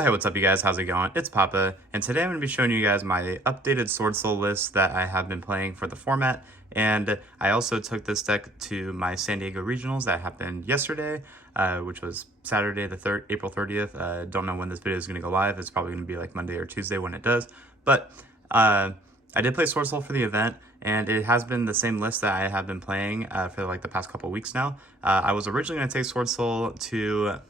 Oh, hey, what's up, you guys? How's it going? It's Papa, and today I'm going to be showing you guys my updated Sword Soul list that I have been playing for the format, and I also took this deck to my San Diego Regionals that happened yesterday, which was Saturday, April 30th. Don't know when this video is going to go live. It's probably going to be like Monday or Tuesday when it does, but I did play Sword Soul for the event, and it has been the same list that I have been playing for like the past couple weeks now. I was originally going to take Sword Soul to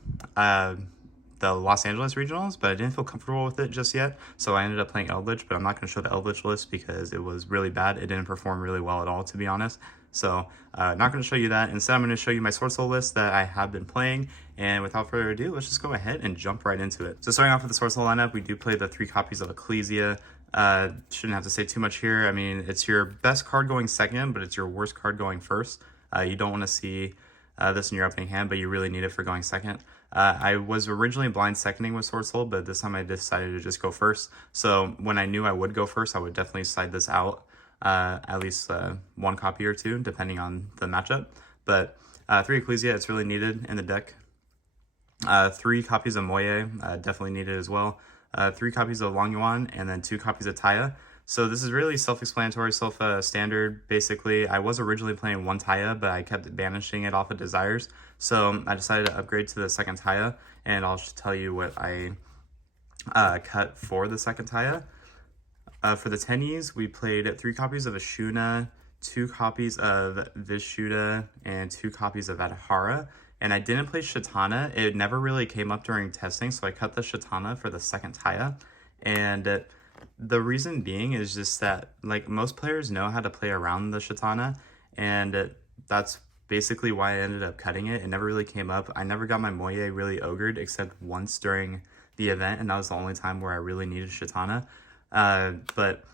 the Los Angeles regionals, but I didn't feel comfortable with it just yet, so I ended up playing Eldritch, but I'm not going to show the Eldritch list because it was really bad. It didn't perform really well at all, to be honest, so not going to show you that. Instead, I'm going to show you my Sword Soul list that I have been playing, and without further ado, let's just go ahead and jump right into it. So starting off with the Sword Soul lineup, we do play the 3 copies of Ecclesia. Shouldn't have to say too much here. I mean, it's your best card going second, but it's your worst card going first. You don't want to see this in your opening hand, but you really need it for going second. I was originally blind seconding with Sword Soul, but this time I decided to just go first. So when I knew I would go first, I would definitely side this out at least 1 copy or 2, depending on the matchup. But 3 Ecclesia, it's really needed in the deck. 3 copies of Moye, definitely needed as well. 3 copies of Long Yuan, and then 2 copies of Taya. So this is really self-explanatory, self-standard. Basically, I was originally playing 1 Taya, but I kept banishing it off of Desires. So I decided to upgrade to the second Taya, and I'll just tell you what I cut for the second Taya. For the Tenyis, we played 3 copies of Ashuna, 2 copies of Vishuddha, and 2 copies of Adhara. And I didn't play Shatana. It never really came up during testing, so I cut the Shatana for the second Taya. And the reason being is just that, like, most players know how to play around the Shatana, and that's basically why I ended up cutting it. It never really came up. I never got my Moye really ogred except once during the event, and that was the only time where I really needed Shatana. But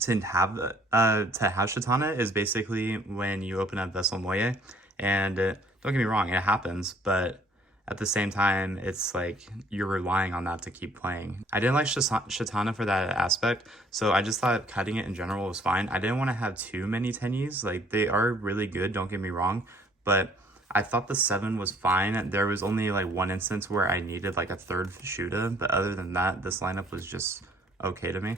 to have Shatana is basically when you open up Vessel Moye, and don't get me wrong, it happens, but at the same time, it's like you're relying on that to keep playing. I didn't like Shatana for that aspect, so I just thought cutting it in general was fine. I didn't want to have too many Tenyis. Like, they are really good, don't get me wrong, but I thought the 7 was fine. There was only like 1 instance where I needed like a 3rd Vishuddha, but other than that, this lineup was just okay to me.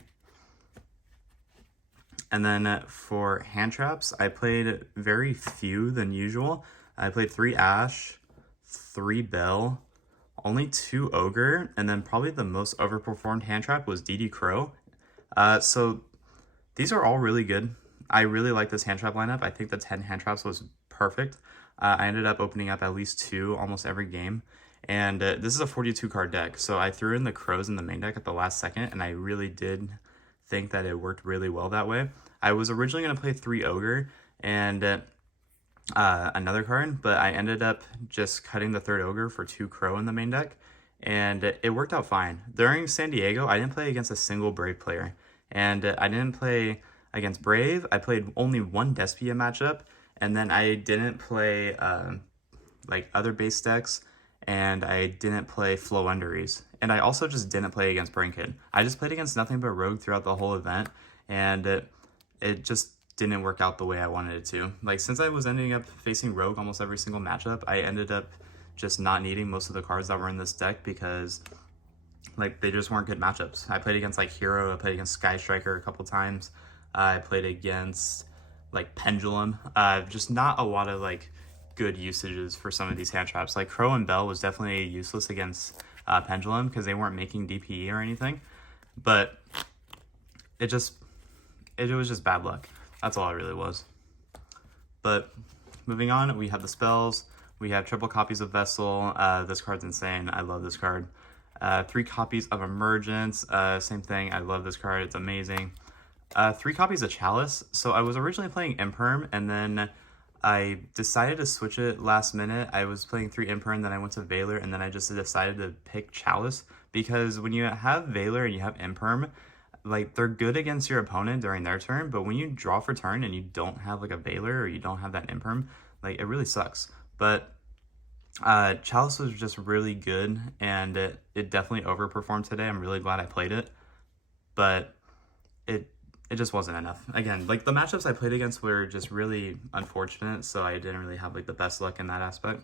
And then for hand traps, I played very few than usual. I played 3 Ash, 3 Bell, only 2 Ogre, and then probably the most overperformed hand trap was DD Crow. So these are all really good. I really like this hand trap lineup. I think the 10 hand traps was perfect. I ended up opening up at least 2 almost every game. And this is a 42 card deck, so I threw in the Crows in the main deck at the last second, and I really did think that it worked really well that way. I was originally going to play 3 Ogre and another card, but I ended up just cutting the 3rd Ogre for 2 Crow in the main deck, and it worked out fine. During San Diego, I didn't play against a single Brave player, and I didn't play against Brave. I played only 1 Despia matchup, and then I didn't play like other base decks, and I didn't play Flowunderies, and I also just didn't play against Brain Kid. I just played against nothing but Rogue throughout the whole event, and it just didn't work out the way I wanted it to. Like, since I was ending up facing Rogue almost every single matchup, I ended up just not needing most of the cards that were in this deck because, like, they just weren't good matchups. I played against, like, Hero, I played against Sky Striker a couple times, I played against, like, Pendulum. Just not a lot of, like, good usages for some of these hand traps. Like, Crow and Bell was definitely useless against Pendulum because they weren't making DPE or anything, but it was just bad luck. That's all it really was. But moving on, we have the spells. We have triple copies of Vessel. This card's insane. I love this card. 3 copies of Emergence. Same thing. I love this card. It's amazing. 3 copies of Chalice. So I was originally playing Imperm, and then I decided to switch it last minute. I was playing 3 Imperm, then I went to Valor, and then I just decided to pick Chalice, because when you have Valor and you have Imperm, like, they're good against your opponent during their turn, but when you draw for turn and you don't have like a Valor or you don't have that Imperm, like, it really sucks. But Chalice was just really good, and it definitely overperformed today. I'm really glad I played it, but it just wasn't enough. Again, like, the matchups I played against were just really unfortunate, so I didn't really have like the best luck in that aspect.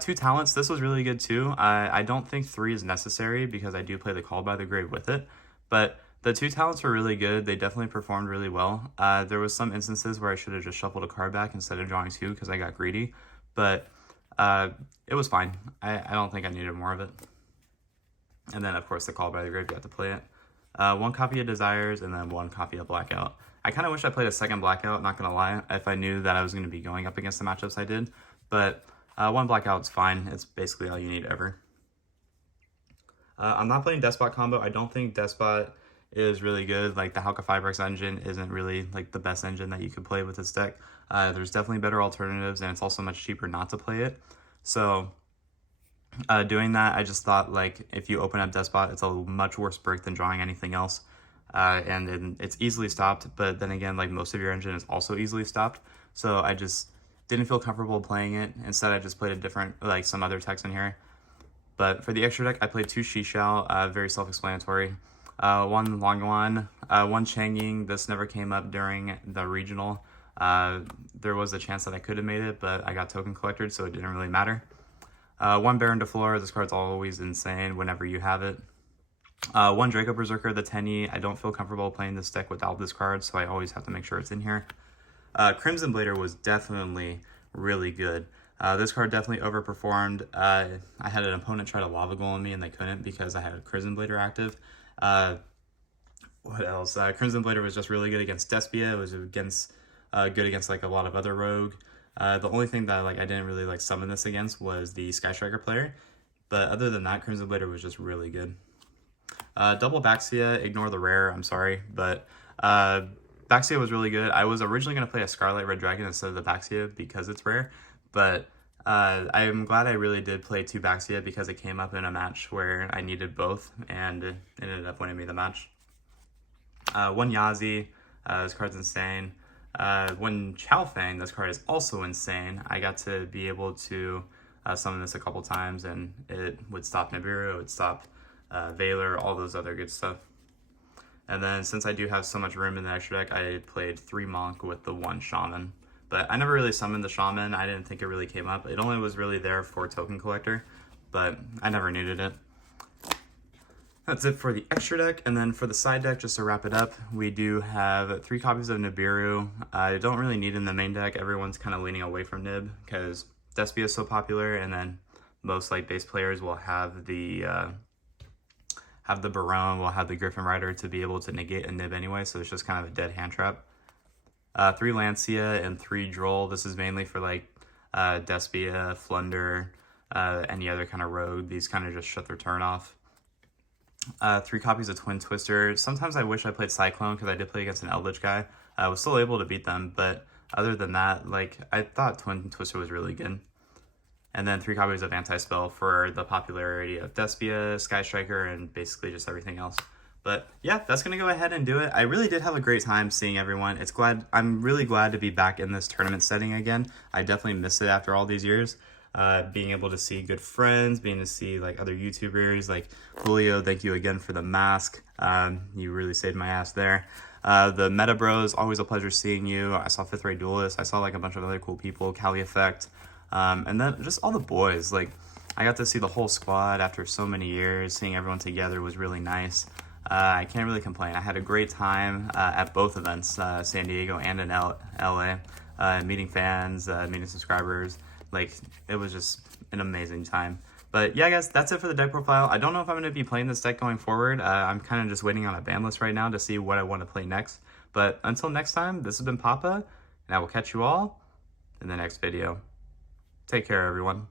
Two talents, this was really good too. I don't think three is necessary because I do play the Call by the Grave with it, but the two talents were really good. They definitely performed really well. There was some instances where I should have just shuffled a card back instead of drawing two because I got greedy, but it was fine. I don't think I needed more of it. And then, of course, the Call by the Grave, you have to play it. One copy of Desires, and then one copy of Blackout. I kind of wish I played a second Blackout, not going to lie, if I knew that I was going to be going up against the matchups I did, but one Blackout's fine. It's basically all you need ever. I'm not playing Despot combo. I don't think Despot is really good. Like, the Halka Fibrex engine isn't really like the best engine that you could play with this deck. There's definitely better alternatives, and it's also much cheaper not to play it. So doing that, I just thought, like, if you open up Despot, it's a much worse break than drawing anything else. And then it's easily stopped, but then again, like, most of your engine is also easily stopped. So I just didn't feel comfortable playing it. Instead, I just played a different, like, some other text in here. But for the extra deck, I played two Shishao, very self-explanatory. One Longyuan, one Changying. This never came up during the regional. There was a chance that I could have made it, but I got token collected, so it didn't really matter. One Baron de Fleur. This card's always insane whenever you have it. One Draco Berserker, the Tenyi. I don't feel comfortable playing this deck without this card, so I always have to make sure it's in here. Crimson Blader was definitely really good. This card definitely overperformed. I had an opponent try to Lava Golem me, and they couldn't because I had Crimson Blader active. What else? Crimson Blader was just really good against Despia. It was good against like a lot of other rogue. The only thing that I didn't really like summon this against was the Sky Striker player. But other than that, Crimson Blader was just really good. Double Baxia, ignore the rare, I'm sorry. But Baxia was really good. I was originally going to play a Scarlet Red Dragon instead of the Baxia because it's rare. But I'm glad I really did play two Baxia because it came up in a match where I needed both, and it ended up winning me the match. One Yazi, this card's insane. One Chaofeng, this card is also insane. I got to be able to summon this a couple times, and it would stop Nibiru, it would stop Valor, all those other good stuff. And then since I do have so much room in the extra deck, I played 3 Monk with the 1 Shaman. But I never really summoned the Shaman. I didn't think it really came up. It only was really there for Token Collector, but I never needed it. That's it for the extra deck. And then for the side deck, just to wrap it up, we do have 3 copies of Nibiru. I don't really need in the main deck. Everyone's kind of leaning away from Nib because Despia is so popular, and then most like base players will have the Barone, will have the Griffin Rider to be able to negate a Nib anyway, so it's just kind of a dead hand trap. 3 Lancia and 3 Droll. This is mainly for like Despia, Flunder, any other kind of rogue. These kind of just shut their turn off. 3 copies of Twin Twister. Sometimes I wish I played Cyclone because I did play against an Eldritch guy. I was still able to beat them, but other than that, like, I thought Twin Twister was really good. And then 3 copies of Anti-Spell for the popularity of Despia, Sky Striker, and basically just everything else. But yeah, that's going to go ahead and do it. I really did have a great time seeing everyone. I'm really glad to be back in this tournament setting again. I definitely missed it after all these years. Being able to see good friends, being to see like other YouTubers like Julio, thank you again for the mask. You really saved my ass there. The Meta Bros, always a pleasure seeing you. I saw 5th Ray Duelist. I saw like a bunch of other cool people, Cali Effect. And then just all the boys. Like, I got to see the whole squad after so many years. Seeing everyone together was really nice. I can't really complain. I had a great time at both events, San Diego and in LA, meeting fans, meeting subscribers. Like, it was just an amazing time. But yeah, guys, that's it for the deck profile. I don't know if I'm going to be playing this deck going forward. I'm kind of just waiting on a ban list right now to see what I want to play next. But until next time, this has been Papa, and I will catch you all in the next video. Take care, everyone.